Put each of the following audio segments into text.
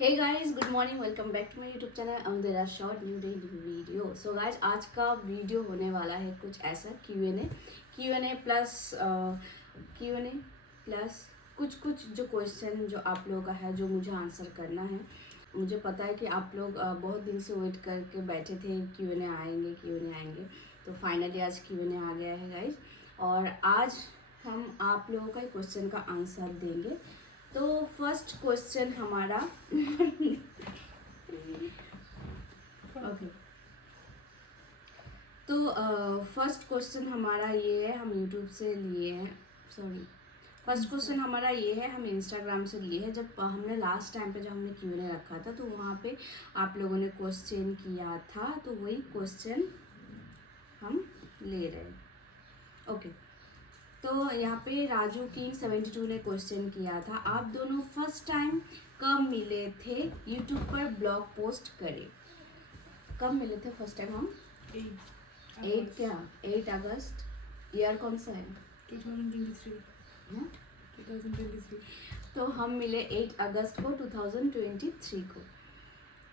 Hey guys, good morning, welcome back to my YouTube channel अमदेरा short new day video. So guys, आज का video होने वाला है कुछ ऐसा क्यू एन ए प्लस कुछ कुछ जो क्वेश्चन जो आप लोगों का है जो मुझे आंसर करना है। मुझे पता है कि आप लोग बहुत दिन से वेट करके बैठे थे क्यू एन ए आएंगे। तो फाइनली आज क्यू एन ए आ गया है गाइस, और आज हम आप लोगों का क्वेश्चन का आंसर देंगे। तो फर्स्ट क्वेश्चन हमारा ओके। तो फर्स्ट क्वेश्चन हमारा ये है, हम यूट्यूब से लिए हैं। फर्स्ट क्वेश्चन हमारा ये है, हम इंस्टाग्राम से लिए हैं। जब हमने लास्ट टाइम पे जब हमने क्यू&ए रखा था तो वहाँ पे आप लोगों ने क्वेश्चन किया था, तो वही क्वेश्चन हम ले रहे हैं। ओके। तो यहाँ पे राजू किंग 72 ने क्वेश्चन किया था, आप दोनों फर्स्ट टाइम कब मिले थे? यूट्यूब पर ब्लॉग पोस्ट करें। कब मिले थे फर्स्ट टाइम हम? 8 अगस्त। ईयर कौन सा है? 2023। 2023। तो हम मिले 8 अगस्त को 2023 को।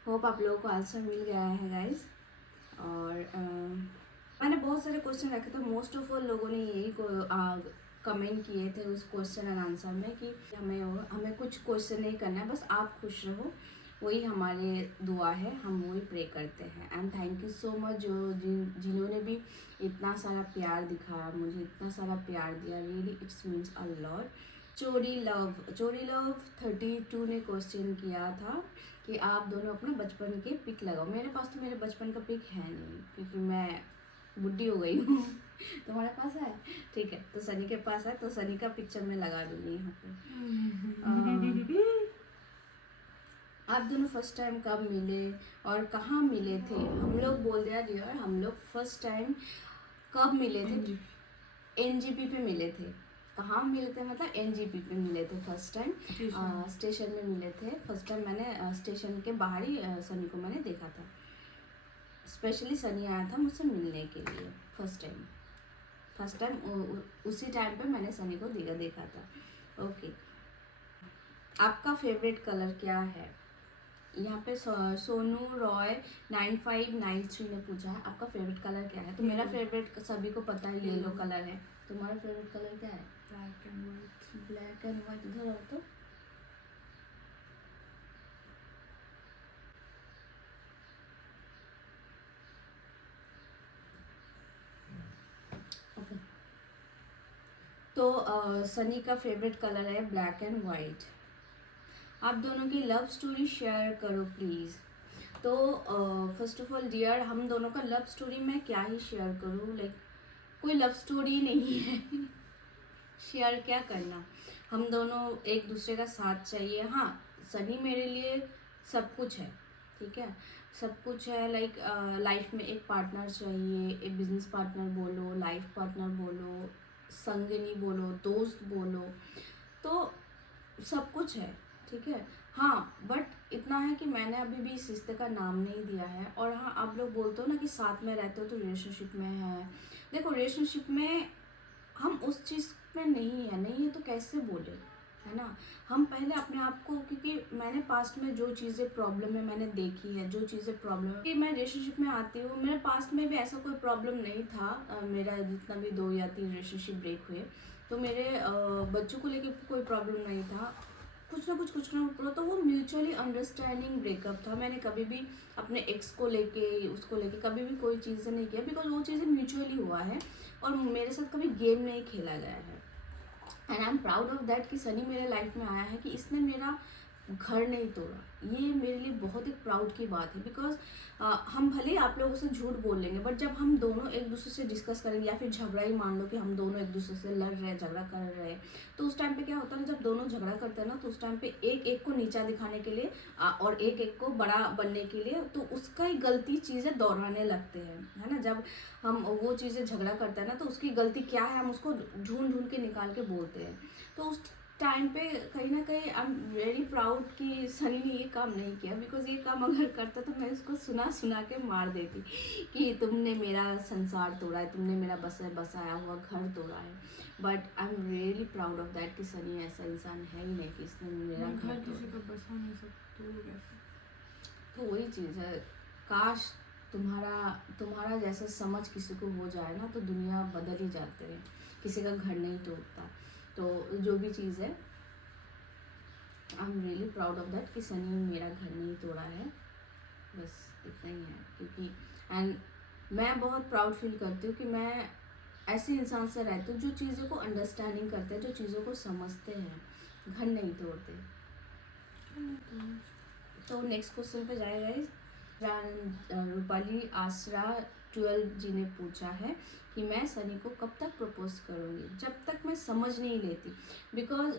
होप आप लोगों को आंसर मिल गया है गाइज। और मैंने बहुत सारे क्वेश्चन रखे थे, मोस्ट ऑफ ऑल लोगों ने यही कमेंट किए थे उस क्वेश्चन एंड आंसर में कि हमें कुछ क्वेश्चन नहीं करना है, बस आप खुश रहो, वही हमारे दुआ है, हम वही प्रे करते हैं। And thank you so much जिन्होंने भी इतना सारा प्यार दिखाया, मुझे इतना सारा प्यार दिया, really it's means a lot. चोरी लव 32 ने क्वेश्चन किया था कि आप दोनों अपना बचपन के पिक लगाओ। मेरे पास तो मेरे बचपन का पिक है नहीं, क्योंकि मैं बुढ़ी हो गई हूँ। तुम्हारे पास है? ठीक है, तो सनी के पास है, तो सनी का पिक्चर मैं लगा दूंगी यहाँ पे। आप दोनों फर्स्ट टाइम कब मिले और कहाँ मिले थे? हम लोग बोल दिया डियर, हम लोग फर्स्ट टाइम कब मिले थे? एनजीपी पे मिले थे। कहाँ मिले थे? मतलब एनजीपी पे मिले थे फर्स्ट टाइम। स्टेशन में मिले थे फर्स्ट टाइम। मैंने स्टेशन के बाहर ही सनी को मैंने देखा था। स्पेशली सनी आया था मुझसे मिलने के लिए फर्स्ट टाइम उसी टाइम पे मैंने सनी को देखा था। ओके। आपका फेवरेट कलर क्या है? यहाँ पे सोनू रॉय 9593 ने पूछा है, आपका फेवरेट कलर क्या है? तो मेरा फेवरेट सभी को पता है, येलो कलर है। तुम्हारा फेवरेट कलर क्या है? Black and white. इधर आओ तो। तो सनी का फेवरेट कलर है ब्लैक एंड वाइट। आप दोनों की लव स्टोरी शेयर करो प्लीज़। तो फर्स्ट ऑफ ऑल डियर, हम दोनों का लव स्टोरी मैं क्या ही शेयर करूँ, लाइक कोई लव स्टोरी नहीं है। शेयर क्या करना, हम दोनों एक दूसरे का साथ चाहिए। हाँ, सनी मेरे लिए सब कुछ है, ठीक है, सब कुछ है। लाइक लाइफ में एक पार्टनर चाहिए, एक बिजनेस पार्टनर बोलो, लाइफ पार्टनर बोलो, संगनी बोलो, दोस्त बोलो, तो सब कुछ है, ठीक है। हाँ, बट इतना है कि मैंने अभी भी इस रिश्ते का नाम नहीं दिया है। और हाँ, आप लोग बोलते हो ना कि साथ में रहते हो तो रिलेशनशिप में है। देखो, रिलेशनशिप में हम उस चीज़ में नहीं है तो कैसे बोले, है ना। हम पहले अपने आप को, क्योंकि मैंने पास्ट में जो चीज़ें प्रॉब्लम है मैंने देखी है, जो चीज़ें प्रॉब्लम है कि मैं रिलेशनशिप में आती हूँ, मेरे पास्ट में भी ऐसा कोई प्रॉब्लम नहीं था। मेरा जितना भी 2 या 3 रिलेशनशिप ब्रेक हुए, तो मेरे बच्चों को लेके कोई प्रॉब्लम नहीं था। कुछ ना कुछ तो वो म्यूचुअली अंडरस्टैंडिंग ब्रेकअप था। मैंने कभी भी अपने एक्स को लेके उसको लेके कभी भी कोई चीज़ नहीं किया, बिकॉज वो चीज़ें म्यूचुअली हुआ है और मेरे साथ कभी गेम नहीं खेला गया है। And I am proud of that कि सनी मेरे लाइफ में आया है, कि इसने मेरा घर नहीं तोड़ा। ये मेरे लिए बहुत एक प्राउड की बात है, बिकॉज हम भले ही आप लोगों से झूठ बोल लेंगे, बट जब हम दोनों एक दूसरे से डिस्कस करेंगे, या फिर झगड़ा ही मान लो कि हम दोनों एक दूसरे से लड़ रहे हैं, झगड़ा कर रहे हैं, तो उस टाइम पे क्या होता है, जब दोनों झगड़ा करते हैं ना, तो उस टाइम पे एक एक को नीचा दिखाने के लिए और एक एक को बड़ा बनने के लिए, तो उसका ही गलती चीज़ें दोहराने लगते हैं, है ना। जब हम वो चीज़ें झगड़ा करते हैं ना, तो उसकी गलती क्या है हम उसको ढूंढ ढूंढ के निकाल के बोलते हैं। तो उस टाइम पे कहीं ना कहीं आई एम वेरी प्राउड कि सनी ने ये काम नहीं किया, बिकॉज ये काम अगर करता तो मैं उसको सुना के मार देती कि तुमने मेरा संसार तोड़ा है, तुमने मेरा बसाया हुआ घर तोड़ा है। But I am really proud of that कि सनी ऐसा इंसान है ही नहीं कि इसने मेरा घर किसी को बसा नहीं सकती। तो वो कैसे? तो वही चीज़ है, काश तुम्हारा जैसा समझ किसी को हो जाए ना तो दुनिया बदल ही जाते हैं, किसी का घर नहीं टूटता। तो जो भी चीज़ है, I am really proud of that कि सनी मेरा घर नहीं तोड़ा है, बस इतना ही है। क्योंकि एंड मैं बहुत प्राउड फील करती हूँ कि मैं ऐसे इंसान से रहती हूँ जो चीज़ों को अंडरस्टैंडिंग करते हैं, जो चीज़ों को समझते हैं, घर नहीं तोड़ते। तो नेक्स्ट क्वेश्चन पे जाए गाइस। रूपाली आसरा 12 जी ने पूछा है कि मैं सनी को कब तक प्रपोज करूँगी, जब तक मैं समझ नहीं लेती। बिकॉज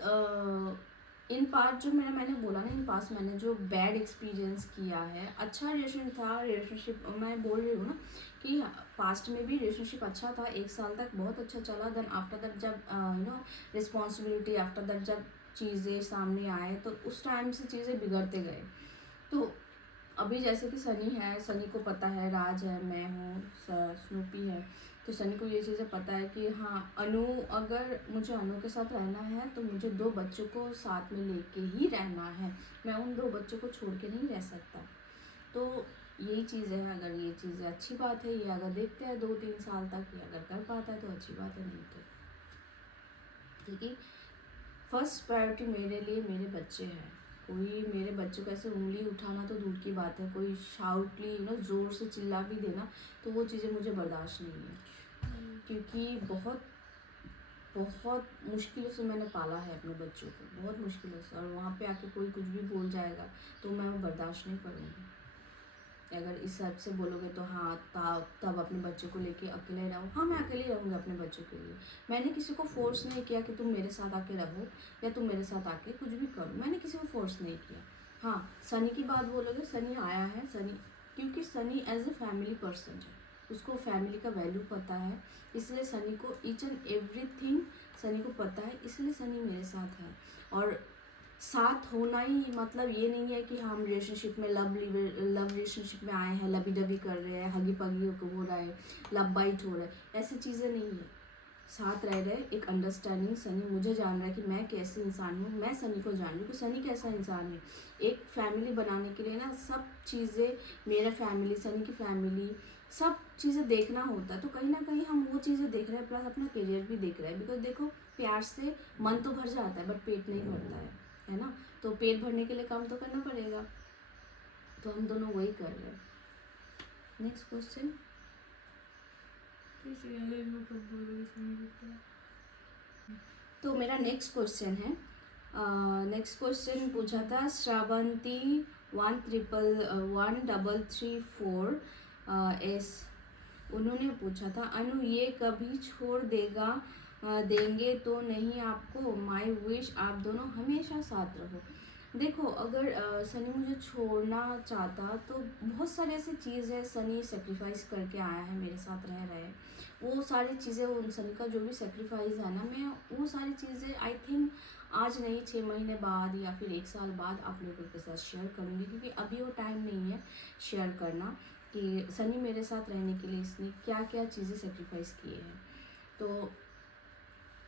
इन पार्ट जो मैंने बोला ना, इन पास मैंने जो बैड एक्सपीरियंस किया है, अच्छा रिलेशनशिप मैं बोल रही हूँ ना कि पास्ट में भी रिलेशनशिप अच्छा था, 1 साल तक बहुत अच्छा चला। देन आफ्टर दैट जब रिस्पॉन्सिबिलिटी, आफ्टर दैट जब चीज़ें सामने आए तो उस टाइम से चीज़ें बिगड़ते गए। तो अभी जैसे कि सनी है, सनी को पता है राज है, मैं हूँ, स्नूपी है, तो सनी को ये चीज़ें पता है कि हाँ अगर मुझे अनु के साथ रहना है तो मुझे 2 बच्चों को साथ में लेके ही रहना है, मैं उन 2 बच्चों को छोड़ के नहीं रह सकता। तो यही चीज़ है, अगर ये चीज़ें अच्छी बात है, ये अगर देखते हैं 2-3 साल तक, ये अगर कर पाता है तो अच्छी बात है, नहीं तो क्योंकि फर्स्ट प्रायोरिटी मेरे लिए मेरे बच्चे हैं। कोई मेरे बच्चों को ऐसे उंगली उठाना तो दूर की बात है, कोई शाउटली ज़ोर से चिल्ला भी देना, तो वो चीज़ें मुझे बर्दाश्त नहीं है। क्योंकि बहुत बहुत मुश्किलों से मैंने पाला है अपने बच्चों को, बहुत मुश्किलों से, और वहाँ पे आके कोई कुछ भी बोल जाएगा तो मैं वो बर्दाश्त नहीं करूँगी। अगर इस हिसाब से बोलोगे तो हाँ तब अपने बच्चों को लेके अकेले रहो, हाँ मैं अकेले रहूँगी अपने बच्चों के लिए। मैंने किसी को फोर्स नहीं किया कि तुम मेरे साथ आके रहो या तुम मेरे साथ आके कुछ भी करो, मैंने किसी को फोर्स नहीं किया। हाँ सनी की बात बोलोगे, सनी आया है, सनी क्योंकि Sunny as a family person है, उसको फैमिली का वैल्यू पता है, इसलिए सनी को ईच एंड एवरीथिंग सनी को पता है, इसलिए सनी मेरे साथ है। और साथ होना ही मतलब ये नहीं है कि हम रिलेशनशिप में लव रिलेशनशिप में आए हैं, लबी डबी कर रहे हैं, हगी पगी हो रहा है, लव बाइट हो रहा है, ऐसी चीज़ें नहीं है। साथ रह रहे, एक अंडरस्टैंडिंग, सनी मुझे जान रहा है कि मैं कैसे इंसान हूँ, मैं सनी को जान रही हूँ कि सनी कैसा इंसान है। एक फैमिली बनाने के लिए ना सब चीज़ें, मेरा फैमिली, सनी की फैमिली, सब चीज़ें देखना होता है। तो कहीं ना कहीं हम वो चीज़ें देख रहे हैं, प्लस अपना करियर भी देख रहे हैं। बिकॉज देखो प्यार से मन तो भर जाता है बट पेट नहीं भरता है ना, तो पेट भरने के लिए काम तो करना पड़ेगा, तो हम दोनों वही कर रहे हैं। Next question. तो मेरा नेक्स्ट क्वेश्चन है, नेक्स्ट क्वेश्चन पूछा था श्रावंती 1334 एस, उन्होंने पूछा था अनु ये कभी छोड़ देंगे तो नहीं आपको, माय विश आप दोनों हमेशा साथ रहो। देखो अगर सनी मुझे छोड़ना चाहता तो बहुत सारी ऐसी चीज़ है, सनी सेक्रीफाइस करके आया है, मेरे साथ रह रहे हैं, वो सारी चीज़ें, उन सनी का जो भी सेक्रीफाइस है ना, मैं वो सारी चीज़ें आई थिंक आज नहीं 6 महीने बाद या फिर 1 साल बाद आप लोगों के साथ शेयर करूँगी, क्योंकि अभी वो टाइम नहीं है शेयर करना कि सनी मेरे साथ रहने के लिए इसने क्या क्या चीज़ें सेक्रीफाइस किए हैं। तो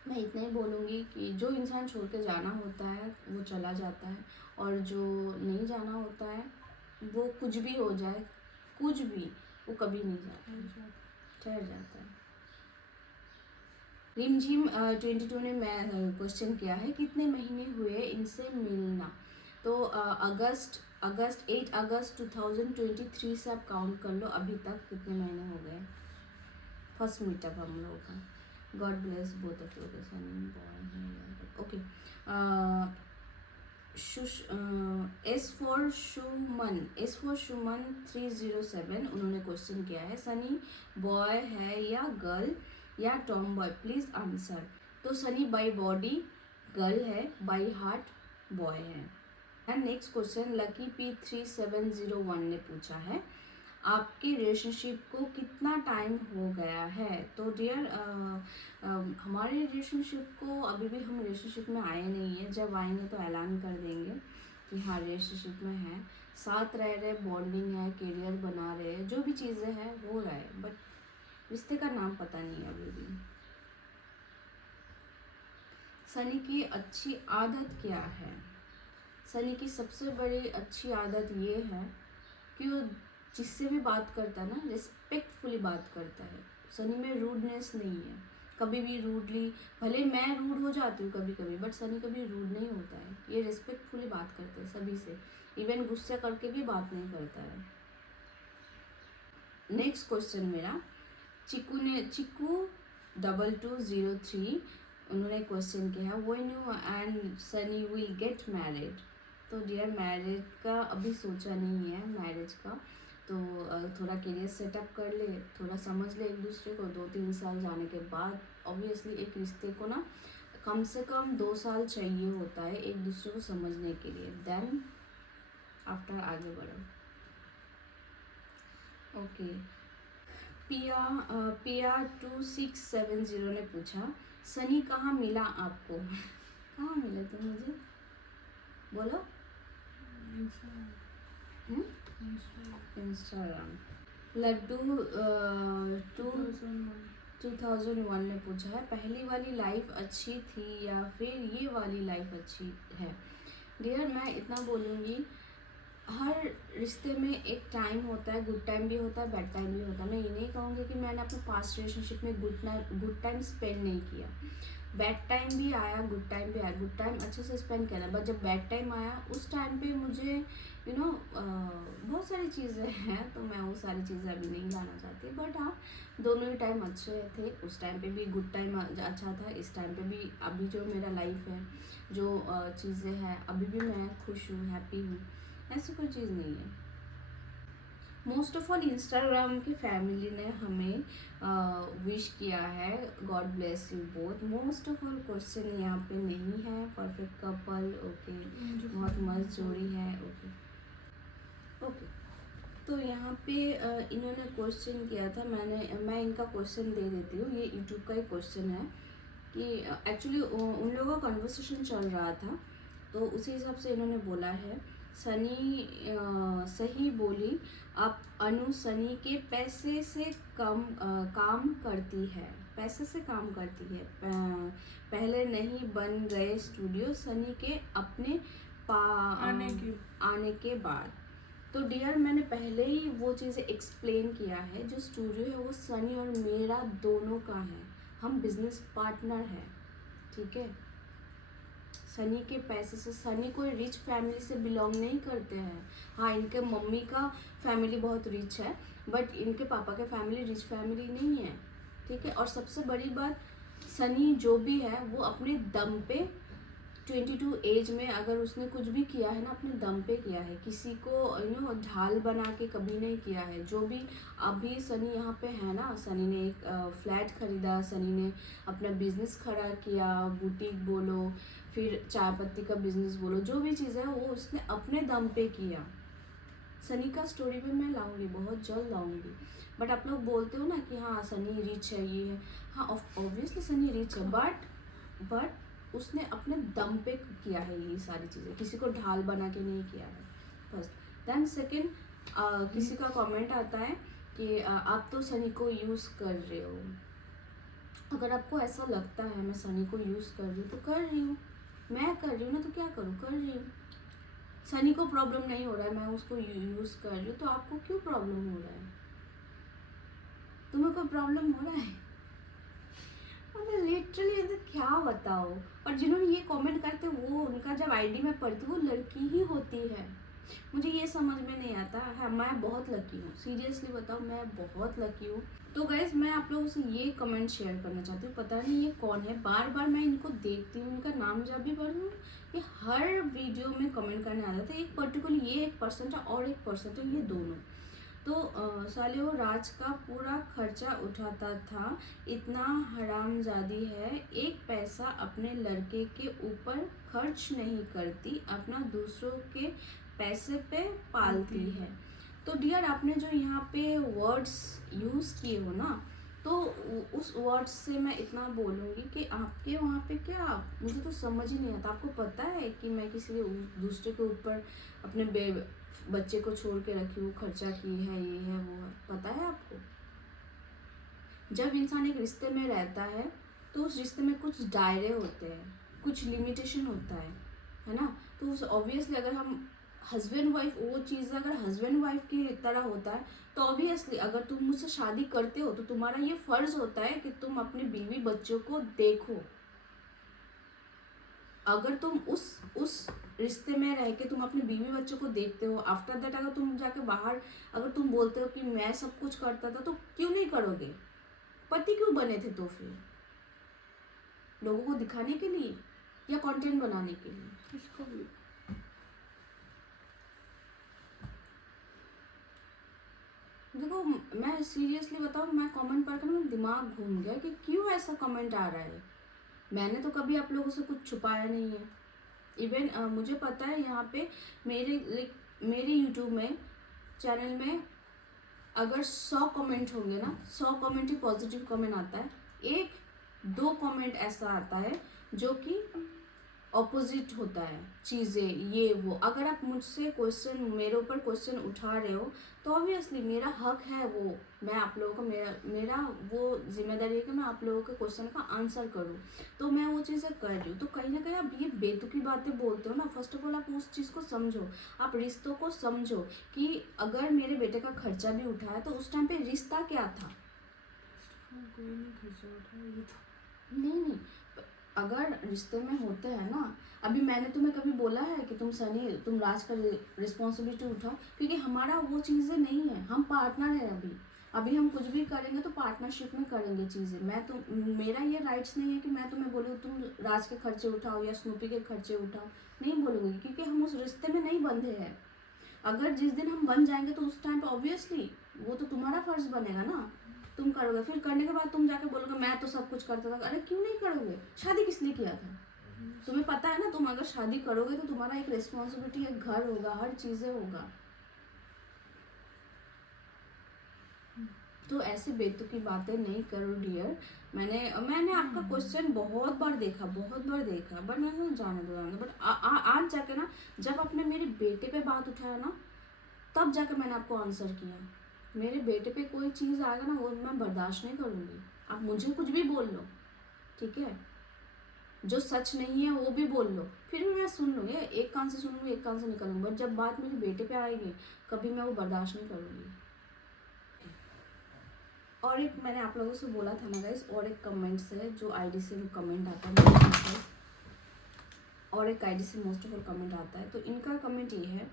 मैं इतना ही बोलूँगी कि जो इंसान छोड़ के जाना होता है वो चला जाता है, और जो नहीं जाना होता है वो कुछ भी हो जाए, कुछ भी, वो कभी नहीं जाता, ठहर जाता है। रिमझिम 22 ने मैं क्वेश्चन किया है कितने महीने हुए इनसे मिलना, तो अगस्त 8 अगस्त 2023 से आप काउंट कर लो अभी तक कितने महीने हो गए, फर्स्ट मीटअप हम लोगों का। God bless both of you, okay. S for शुमन 307, उन्होंने क्वेश्चन किया है सनी बॉय है या गर्ल या टॉम बॉय, प्लीज आंसर। तो सनी बाई बॉडी गर्ल है, बाई हार्ट बॉय है। And next question lucky P3701 ने पूछा है आपके रिलेशनशिप को कितना टाइम हो गया है। तो डियर हमारे रिलेशनशिप को अभी भी हम रिलेशनशिप में आए नहीं है, जब आएंगे तो ऐलान कर देंगे कि हाँ रिलेशनशिप में हैं, साथ रह रहे, बॉन्डिंग है, करियर बना रहे, जो भी चीज़ें हैं हो रहा है, बट रिश्ते का नाम पता नहीं है अभी भी। सनी की अच्छी आदत क्या है, सनी की सबसे बड़ी अच्छी आदत ये है कि वो जिससे भी बात करता है ना रिस्पेक्टफुली बात करता है। सनी में रूडनेस नहीं है, कभी भी रूडली, भले मैं रूड हो जाती हूँ कभी कभी, बट सनी कभी रूड नहीं होता है। ये रिस्पेक्टफुली बात करते हैं सभी से, इवन गुस्सा करके भी बात नहीं करता है। नेक्स्ट क्वेश्चन मेरा चिकू 2203 उन्होंने क्वेश्चन किया है, when you and Sunny will get married. तो डियर मैरिज का अभी सोचा नहीं है, मैरिज का तो थोड़ा करियर सेटअप कर ले, थोड़ा समझ ले एक दूसरे को। 2-3 साल जाने के बाद ऑब्वियसली एक रिश्ते को ना कम से कम 2 साल चाहिए होता है एक दूसरे को समझने के लिए, देन आफ्टर आगे बढ़ो। ओके, पिया 2670 ने पूछा, सनी कहाँ मिला आपको? कहाँ मिले तुम मुझे बोलो? इंस्टाग्राम। लड्डू 2001 ने पूछा है, पहली वाली लाइफ अच्छी थी या फिर ये वाली लाइफ अच्छी है? डियर मैं इतना बोलूँगी, हर रिश्ते में एक टाइम होता है, गुड टाइम भी होता है, बैड टाइम भी होता है। मैं ये नहीं कहूँगी कि मैंने अपने पास्ट रिलेशनशिप में गुड टाइम स्पेंड नहीं किया, बैड टाइम भी आया, गुड टाइम भी आया। गुड टाइम अच्छे से स्पेंड करा, बट जब बैड टाइम आया उस टाइम पे मुझे बहुत सारी चीज़ें हैं, तो मैं वो सारी चीज़ें अभी नहीं लाना चाहती। बट हाँ, दोनों ही टाइम अच्छे थे, उस टाइम पे भी गुड टाइम अच्छा था, इस टाइम पे भी। अभी जो मेरा लाइफ है, जो चीज़ें हैं, अभी भी मैं खुश हूँ, हैप्पी हूँ, ऐसी कोई चीज़ नहीं है। मोस्ट ऑफ ऑल इंस्टाग्राम की फैमिली ने हमें विश किया है, God bless you both. Most of all question यहाँ पे नहीं है, परफेक्ट कपल, ओके, बहुत मस्त जोड़ी है, ओके ओके। तो यहाँ पे इन्होंने क्वेश्चन किया था, मैं इनका क्वेश्चन दे देती हूँ। ये यूट्यूब का ही क्वेश्चन है कि एक्चुअली उन लोगों का कन्वर्सेशन चल रहा था, तो उसी हिसाब से इन्होंने बोला है, सनी सही बोली, अब अनु सनी के पैसे से काम करती है, पैसे से काम करती है। पहले नहीं बन रहे स्टूडियो सनी के अपने आने के बाद। तो डियर मैंने पहले ही वो चीज़ें एक्सप्लेन किया है, जो स्टूडियो है वो सनी और मेरा दोनों का है, हम बिजनेस पार्टनर हैं, ठीक है। सनी के पैसे से, सनी कोई रिच फैमिली से बिलोंग नहीं करते हैं। हाँ, इनके मम्मी का फैमिली बहुत रिच है, बट इनके पापा के फैमिली रिच फैमिली नहीं है, ठीक है। और सबसे बड़ी बात, सनी जो भी है वो अपने दम पे 22 एज में अगर उसने कुछ भी किया है ना, अपने दम पे किया है, किसी को ढाल बना के कभी नहीं किया है। जो भी अभी सनी यहाँ पे है ना, सनी ने एक फ्लैट खरीदा, सनी ने अपना बिजनेस खड़ा किया, बुटीक बोलो, फिर चाय पत्ती का बिजनेस बोलो, जो भी चीज़ है वो उसने अपने दम पे किया। सनी का स्टोरी भी मैं लाऊंगी, बहुत जल्द लाऊंगी। बट आप लोग बोलते हो ना कि हाँ सनी रिच है, ये है, हाँ ऑब्वियसली सनी रिच है, बट उसने अपने दम पे किया है ये सारी चीज़ें, किसी को ढाल बना के नहीं किया है, फर्स्ट। देन सेकेंड, किसी का कमेंट आता है कि आप तो सनी को यूज़ कर रहे हो। अगर आपको ऐसा लगता है मैं सनी को यूज़ कर रही हूँ तो कर रही हूँ, मैं कर रही हूँ ना, तो क्या करूँ, कर रही हूँ। सनी को प्रॉब्लम नहीं हो रहा है, मैं उसको यूज़ कर रही हूँ, तो आपको क्यों प्रॉब्लम हो रहा है? तुम्हें कोई प्रॉब्लम हो रहा है? मतलब लिटरली क्या बताओ। और जिन्होंने ये कमेंट करते वो, उनका जब आईडी में पढ़ती वो लड़की ही होती है, मुझे ये समझ में नहीं आता है। मैं बहुत लकी हूँ, सीरियसली बताओ, मैं बहुत लकी हूँ। तो गाइज मैं आप लोगों से ये कमेंट शेयर करना चाहती हूँ, पता नहीं ये कौन है, बार बार मैं इनको देखती हूँ, इनका नाम जब भी पढ़ती हूँ ये हर वीडियो में कमेंट करने आ जाता है। एक पर्टिकुलर ये एक पर्सन था और एक पर्सन था, ये दोनों तो साले वो राज का पूरा खर्चा उठाता था, इतना हरामजादी है, एक पैसा अपने लड़के के ऊपर खर्च नहीं करती, अपना दूसरों के पैसे पे पालती है। तो डियर आपने जो यहाँ पे वर्ड्स यूज़ किए हो ना, तो उस वर्ड्स से मैं इतना बोलूँगी कि आपके वहाँ पे क्या, मुझे तो समझ ही नहीं आता। आपको पता है कि मैं किसी दूसरे के ऊपर अपने बच्चे को छोड़ के रखी हूँ, खर्चा की है, ये है वो है, पता है आपको? जब इंसान एक रिश्ते में रहता है तो उस रिश्ते में कुछ दायरे होते हैं, कुछ लिमिटेशन होता है ना। तो तो ऑब्वियसली अगर हम हस्बैंड वाइफ, वो चीज़ अगर हस्बैंड वाइफ की तरह होता है तो ऑब्वियसली अगर तुम मुझसे शादी करते हो तो तुम्हारा ये फर्ज होता है कि तुम अपनी बीवी बच्चों को देखो। अगर तुम उस रिश्ते में रह के तुम अपने बीवी बच्चों को देखते हो, आफ्टर दैट अगर तुम जाके बाहर अगर तुम बोलते हो कि मैं सब कुछ करता था, तो क्यों नहीं करोगे? पति क्यों बने थे? तो फिर लोगों को दिखाने के लिए या कंटेंट बनाने के लिए? इसको भी देखो, मैं सीरियसली बताऊँ, मैं कमेंट पढ़कर मेरा दिमाग घूम गया कि क्यों ऐसा कमेंट आ रहा है। मैंने तो कभी आप लोगों से कुछ छुपाया नहीं है। इवन मुझे पता है यहाँ पे मेरे यूट्यूब में चैनल में अगर 100 कमेंट होंगे ना, 100 कमेंट ही पॉजिटिव कमेंट आता है, 1-2 कमेंट ऐसा आता है जो कि ऑपोजिट होता है चीज़ें, ये वो। अगर आप मुझसे क्वेश्चन, मेरे ऊपर क्वेश्चन उठा रहे हो तो ऑब्वियसली मेरा हक है वो, मैं आप लोगों को, मेरा वो जिम्मेदारी है कि मैं आप लोगों के क्वेश्चन का आंसर करूं, तो मैं वो चीज़ें कर रही हूँ। तो कहीं ना कहीं आप ये बेतुकी बातें बोलते हो ना, फर्स्ट ऑफ ऑल आप उस चीज़ को समझो, आप रिश्तों को समझो कि अगर मेरे बेटे का खर्चा भी उठाया तो उस टाइम पे रिश्ता क्या था? कोई नहीं खर्चा उठाया, ये तो नहीं, अगर रिश्ते में होते हैं ना, अभी मैंने तुम्हें कभी बोला है कि तुम सनी, तुम राज का रिस्पॉन्सिबिलिटी उठाओ? क्योंकि हमारा वो चीज़ें नहीं है, हम पार्टनर हैं। अभी हम कुछ भी करेंगे तो पार्टनरशिप में करेंगे चीज़ें। मैं तो, मेरा ये राइट्स नहीं है कि मैं तुम्हें बोलूँ तुम राज के खर्चे उठाओ या स्नूपी के खर्चे उठाओ, नहीं बोलूँगी, क्योंकि हम उस रिश्ते में नहीं बंधे हैं। अगर जिस दिन हम बन जाएंगे तो उस टाइम पे ऑब्वियसली वो तो तुम्हारा फर्ज बनेगा ना, तुम करोगे। फिर करने के बाद तुम जाके बोलोगे मैं तो सब कुछ करता था। अरे क्यों नहीं करोगे? शादी किस लिए किया था? तुम्हें पता है ना, तुम अगर शादी करोगे तो तुम्हारा एक रिस्पॉन्सिबिलिटी, एक घर होगा, हर चीज़ें होगा। तो ऐसी बेतुकी बातें नहीं करो डियर। मैंने आपका क्वेश्चन बहुत बार देखा, बट मैं सोचा जाने दो। बट आज जाके ना, जब आपने मेरे बेटे पे बात उठाया ना, तब जाकर मैंने आपको आंसर किया। मेरे बेटे पे कोई चीज़ आएगा ना, वो मैं बर्दाश्त नहीं करूँगी। आप मुझे कुछ भी बोल लो, ठीक है? जो सच नहीं है वो भी बोल लो, फिर भी मैं सुन लूँगी, एक कान से सुनूंगी, एक कान से निकलूंगी। बट जब बात मेरे बेटे पे आएगी, कभी मैं वो बर्दाश्त नहीं करूँगी। और एक मैंने आप लोगों से बोला था ना गाइस, और एक कमेंट्स है जो आईडी से कमेंट आता है, और एक आईडी से मोस्ट ऑफ ऑल कमेंट आता है। तो इनका कमेंट ये है,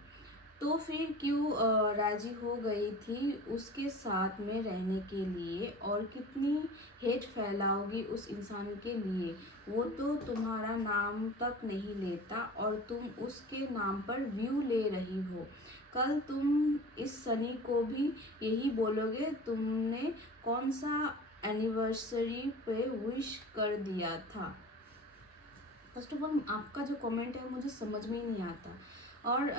तो फिर क्यों राजी हो गई थी उसके साथ में रहने के लिए, और कितनी हेट फैलाओगी उस इंसान के लिए? वो तो तुम्हारा नाम तक नहीं लेता और तुम उसके नाम पर व्यू ले रही हो। कल तुम इस सनी को भी यही बोलोगे? तुमने कौन सा एनिवर्सरी पे विश कर दिया था? फर्स्ट ऑफ ऑल आपका जो कमेंट है मुझे समझ में ही नहीं आता। और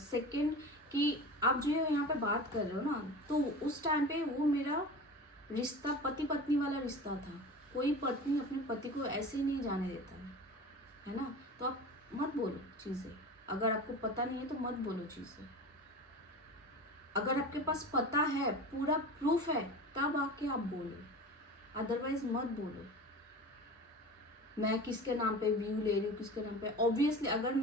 सेकंड कि आप जो यहाँ पे बात कर रहे हो ना, तो उस टाइम पे वो मेरा रिश्ता पति पत्नी वाला रिश्ता था। कोई पत्नी अपने पति को ऐसे ही नहीं जाने देता है ना? तो आप मत बोलो चीज़ें, अगर आपको पता नहीं है तो मत बोलो चीज़ें। अगर आपके पास पता है, पूरा प्रूफ है, तब आके आप बोलो, अदरवाइज मत बोलो। मैं किसके नाम पे व्यू ले रही हूँ, किसके नाम पे? ऑब्वियसली अगर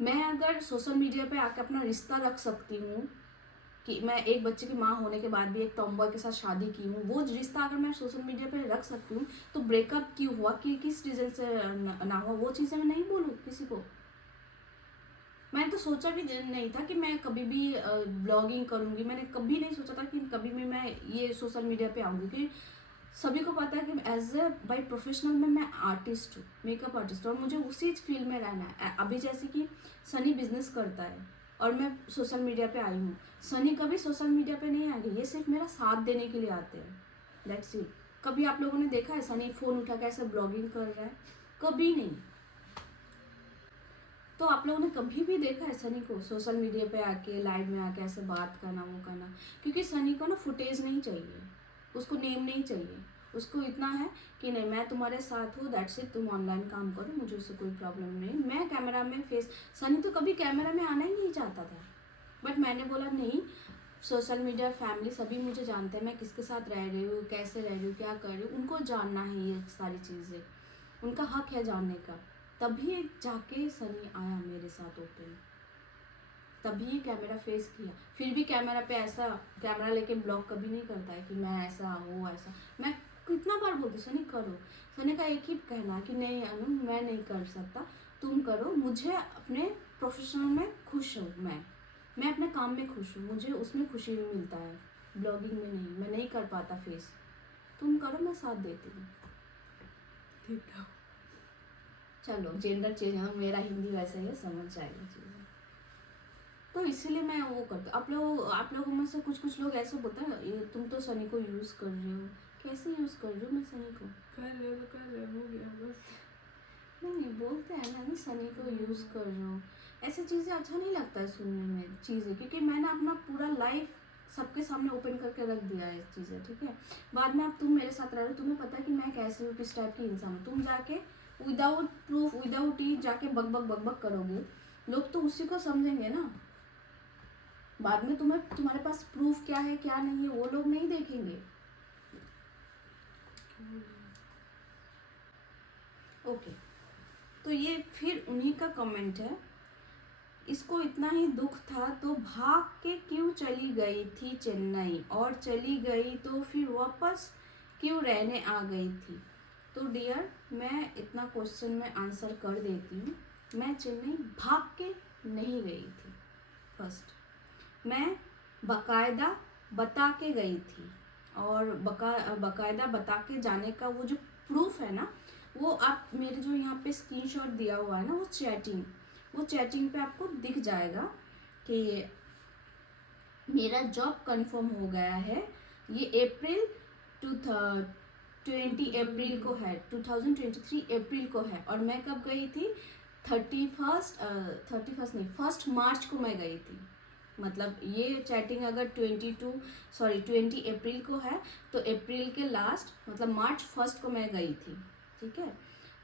मैं अगर सोशल मीडिया पे आके अपना रिश्ता रख सकती हूँ कि मैं एक बच्चे की माँ होने के बाद भी एक टॉमबॉय के साथ शादी की हूँ, वो रिश्ता अगर मैं सोशल मीडिया पे रख सकती हूँ, तो ब्रेकअप क्यों हुआ, कि किस रीज़न से ना हुआ, वो चीज़ें मैं नहीं बोलूँ किसी को। मैंने तो सोचा भी नहीं था कि मैं कभी भी ब्लॉगिंग करूँगी। मैंने कभी नहीं सोचा था कि कभी भी मैं ये सोशल मीडिया पे आऊँगी, क्योंकि सभी को पता है कि एज ए बाई प्रोफेशनल में मैं आर्टिस्ट हूँ, मेकअप आर्टिस्ट, और मुझे उसी फील्ड में रहना है। अभी जैसे कि सनी बिजनेस करता है और मैं सोशल मीडिया पे आई हूँ, सनी कभी सोशल मीडिया पे नहीं आएंगे, ये सिर्फ मेरा साथ देने के लिए आते हैं, दैट्स इट। कभी आप लोगों ने देखा है सनी फ़ोन उठा के ऐसे ब्लॉगिंग कर रहा है? कभी नहीं। तो आप लोगों ने कभी भी देखा है सनी को सोशल मीडिया पे आके, लाइव में आके ऐसे बात करना, वो करना? क्योंकि सनी को ना फुटेज नहीं चाहिए, उसको नेम नहीं चाहिए, उसको इतना है कि नहीं मैं तुम्हारे साथ हूँ, दैट्स इट, तुम ऑनलाइन काम करो, मुझे उससे कोई प्रॉब्लम नहीं। मैं कैमरा में फेस, सनी तो कभी कैमरा में आना ही नहीं चाहता था, बट मैंने बोला नहीं, सोशल मीडिया फैमिली सभी मुझे जानते हैं, मैं किसके साथ रह रही हूँ, कैसे रह रही हूँ, क्या कर रही हूँ, उनको जानना है ये सारी चीज़ें, उनका हक है जानने का। तभी जाके सनी आया मेरे साथ ओपन, तभी कैमरा फेस किया। फिर भी कैमरा पे ऐसा कैमरा लेके ब्लॉग कभी नहीं करता है कि मैं ऐसा वो ऐसा। मैं कितना बार बोलती सनी करो, सनी का एक ही कहना है कि नहीं अनु मैं नहीं कर सकता, तुम करो, मुझे अपने प्रोफेशनल में खुश हूँ, मैं अपने काम में खुश हूँ, मुझे उसमें खुशी मिलता है, ब्लॉगिंग में नहीं, मैं नहीं कर पाता फेस, तुम करो मैं साथ देती हूँ। ठीक है। चलो जेंडर चेंज, हाँ मेरा हिंदी वैसे ही समझ जाएगी चीज़ें, तो इसीलिए मैं वो करती हूँ। आप लोगों में से कुछ लोग ऐसे बोलते हैं ये तुम तो सनी को यूज़ कर रहे हो, कैसे यूज़ कर रही हूँ मैं सनी को? कर रहे हो तो कर रहे हो गया बस। नहीं बोलते हैं ना सनी को यूज़ कर रहे हो, ऐसी चीज़ें अच्छा नहीं लगता है सुनने में चीज़ें, क्योंकि मैंने अपना पूरा लाइफ सबके सामने ओपन करके रख दिया है चीज़ें, ठीक है। बाद में अब तुम मेरे साथ रह रहे हो, तुम्हें पता है कि मैं कैसी हूँ, किस टाइप की इंसान हूँ, तुम जाके विदाउट प्रूफ विदाउट ही जाके बक बक करोगे, लोग तो उसी को समझेंगे ना। बाद में तुम्हारे पास प्रूफ क्या है क्या नहीं है वो लोग नहीं देखेंगे। ओके तो ये फिर उन्हीं का कमेंट है, इसको इतना ही दुख था तो भाग के क्यों चली गई थी चेन्नई, और चली गई तो फिर वापस क्यों रहने आ गई थी। तो डियर मैं इतना क्वेश्चन में आंसर कर देती हूँ, मैं चेन्नई भाग के नहीं गई थी। फर्स्ट मैं बकायदा बता के गई थी, और बकायदा बता के जाने का वो जो प्रूफ है ना, वो आप मेरे जो यहाँ पे स्क्रीनशॉट दिया हुआ है ना, वो चैटिंग पे आपको दिख जाएगा कि मेरा जॉब कंफर्म हो गया है। ये अप्रैल 20 अप्रैल को है, 2023 अप्रैल को है, और मैं कब गई थी 1 मार्च को मैं गई थी। मतलब ये चैटिंग अगर 20 अप्रैल को है तो अप्रैल के लास्ट मतलब मार्च 1 को मैं गई थी, ठीक है।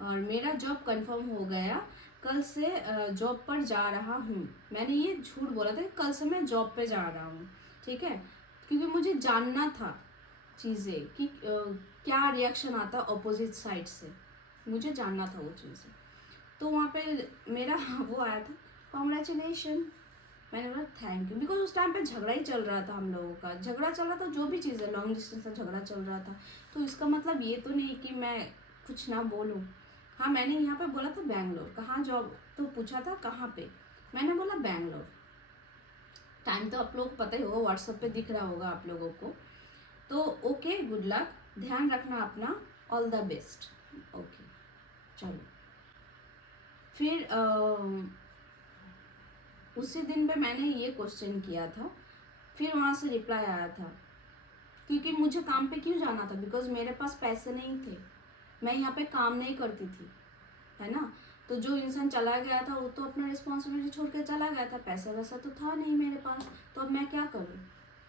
और मेरा जॉब कंफर्म हो गया, कल से जॉब पर जा रहा हूँ। मैंने ये झूठ बोला था कि कल से मैं जॉब पे जा रहा हूँ, ठीक है, क्योंकि मुझे जानना था चीज़ें कि क्या रिएक्शन आता अपोजिट साइड से, मुझे जानना था वो चीज़ें। तो वहाँ पे मेरा वो आया था कॉन्ग्रेचुलेशन, मैंने बोला थैंक यू, बिकॉज उस टाइम पे झगड़ा ही चल रहा था, हम लोगों का झगड़ा चल रहा था, जो भी चीज़ है लॉन्ग डिस्टेंस का झगड़ा चल रहा था। तो इसका मतलब ये तो नहीं कि मैं कुछ ना बोलूँ। हाँ मैंने यहाँ पे बोला था बैंगलोर, कहाँ जॉब, तो पूछा था कहाँ पे, मैंने बोला बैंगलोर। टाइम तो आप लोगों को पता ही होगा, व्हाट्सएप पे दिख रहा होगा आप लोगों को। तो ओके गुड लक, ध्यान रखना अपना, ऑल द बेस्ट। ओके चलो फिर उसी दिन पे मैंने ये क्वेश्चन किया था, फिर वहाँ से रिप्लाई आया था, क्योंकि मुझे काम पे क्यों जाना था, बिकॉज मेरे पास पैसे नहीं थे, मैं यहाँ पे काम नहीं करती थी, है ना। तो जो इंसान चला गया था वो तो अपना रिस्पॉन्सिबिलिटी छोड़ के चला गया था, पैसा वैसा तो था नहीं मेरे पास, तो अब मैं क्या करूँ।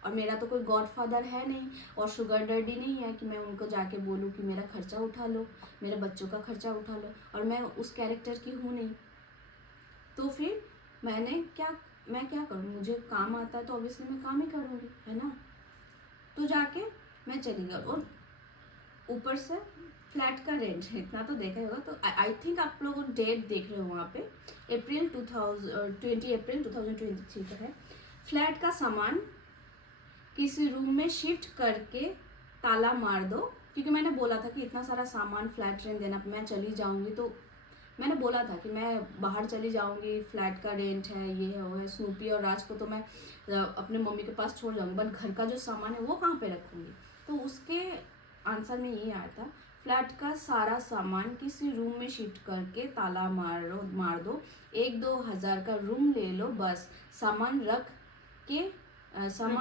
और मेरा तो कोई गॉडफादर है नहीं और शुगर डैडी नहीं है कि मैं उनको जाके बोलूँ कि मेरा खर्चा उठा लो, मेरे बच्चों का खर्चा उठा लो, और मैं उस कैरेक्टर की हूँ नहीं। तो फिर मैं क्या करूँ, मुझे काम आता है तो ऑब्वियसली मैं काम ही करूँगी, है ना। तो जाके मैं चली गई, और ऊपर से फ्लैट का रेंट इतना तो देखा होगा, तो आई थिंक आप लोग डेट देख रहे हो वहाँ पे अप्रैल 2023 का है। फ्लैट का सामान किसी रूम में शिफ्ट करके ताला मार दो, क्योंकि मैंने बोला था कि इतना सारा सामान फ्लैट रेंट देना, मैं चली जाऊँगी, तो मैंने बोला था कि मैं बाहर चली जाऊँगी, फ्लैट का रेंट है, ये है वो है, स्नूपी और राज को तो मैं अपने मम्मी के पास छोड़ जाऊँगी, बट घर का जो सामान है वो कहाँ पे रखूँगी। तो उसके आंसर में ये आया था, फ्लैट का सारा सामान किसी रूम में शिफ्ट करके ताला मार दो, 1-2 हज़ार का रूम ले लो, बस सामान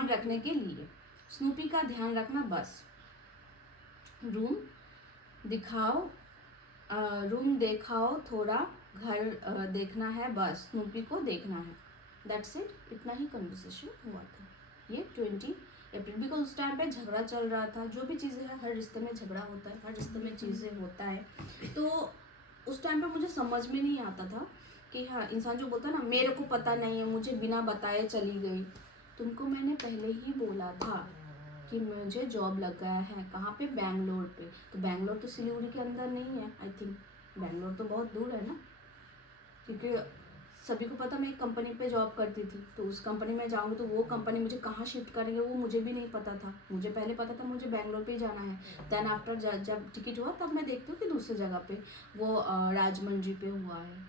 रखने के लिए, स्नूपी का ध्यान रखना, बस रूम दिखाओ थोड़ा, घर देखना है, बस स्नूपी को देखना है, दैट्स इट। इतना ही कन्वर्सेशन हुआ था ये 20 अप्रैल, बिकॉज उस टाइम पे झगड़ा चल रहा था, जो भी चीज़ें हैं हर रिश्ते में झगड़ा होता है, हर रिश्ते में चीज़ें होता है। तो उस टाइम पे मुझे समझ में नहीं आता था कि हाँ, इंसान जो बोलता है ना मेरे को पता नहीं है, मुझे बिना बताए चली गई, तुमको मैंने पहले ही बोला था कि मुझे जॉब लग गया है, कहाँ पे, बैंगलोर पे। तो बैंगलोर तो सिलीगुड़ी के अंदर नहीं है, आई थिंक बैंगलोर तो बहुत दूर है ना, क्योंकि सभी को पता मैं एक कंपनी पे जॉब करती थी, तो उस कंपनी में जाऊँगी तो वो कंपनी मुझे कहाँ शिफ्ट करेंगे वो मुझे भी नहीं पता था। मुझे पहले पता था मुझे बैंगलोर पे ही जाना है। देन आफ्टर जब टिकट हुआ तब मैं देखती हूँ कि दूसरी जगह पे वो राजमंड्री पे हुआ है।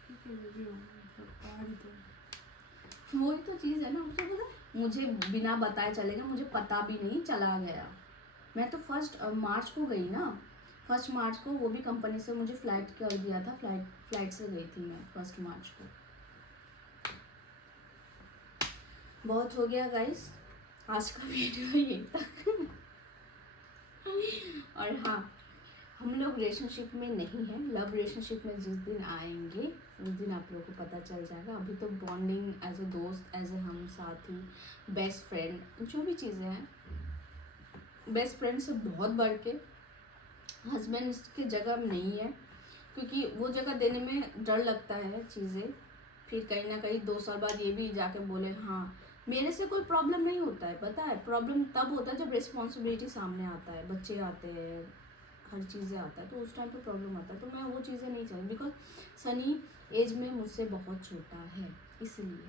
ठीक है, जो भी हो मतलब बाहर ही तो। वही तो चीज़ है ना, मुझे बोला मुझे बिना बताए चलेगा, मुझे पता भी नहीं चला गया। मैं तो 1 मार्च को गई ना, 1 मार्च को, वो भी कंपनी से मुझे फ्लाइट कर दिया था, फ्लाइट से गई थी मैं 1 मार्च को। बहुत हो गया गाइस, आज का वीडियो यही तक। और हाँ, हम लोग रिलेशनशिप में नहीं हैं, लव रिलेशनशिप में जिस दिन आएंगे उस दिन आप लोगों को पता चल जाएगा। अभी तो बॉन्डिंग एज ए दोस्त, एज ए हम साथी, बेस्ट फ्रेंड, जो भी चीज़ें हैं, बेस्ट फ्रेंड से बहुत बढ़ के हस्बैंड की जगह नहीं है, क्योंकि वो जगह देने में डर लगता है चीज़ें। फिर कहीं ना कहीं 2 साल बाद ये भी जाके बोले हाँ मेरे से कोई प्रॉब्लम नहीं होता है। पता है प्रॉब्लम तब होता है जब रिस्पॉन्सिबिलिटी सामने आता है, बच्चे आते हैं, हर चीज़ें आता है, तो उस टाइम पे प्रॉब्लम आता है। तो मैं वो चीज़ें नहीं चाहती, बिकॉज सनी एज में मुझसे बहुत छोटा है, इसलिए।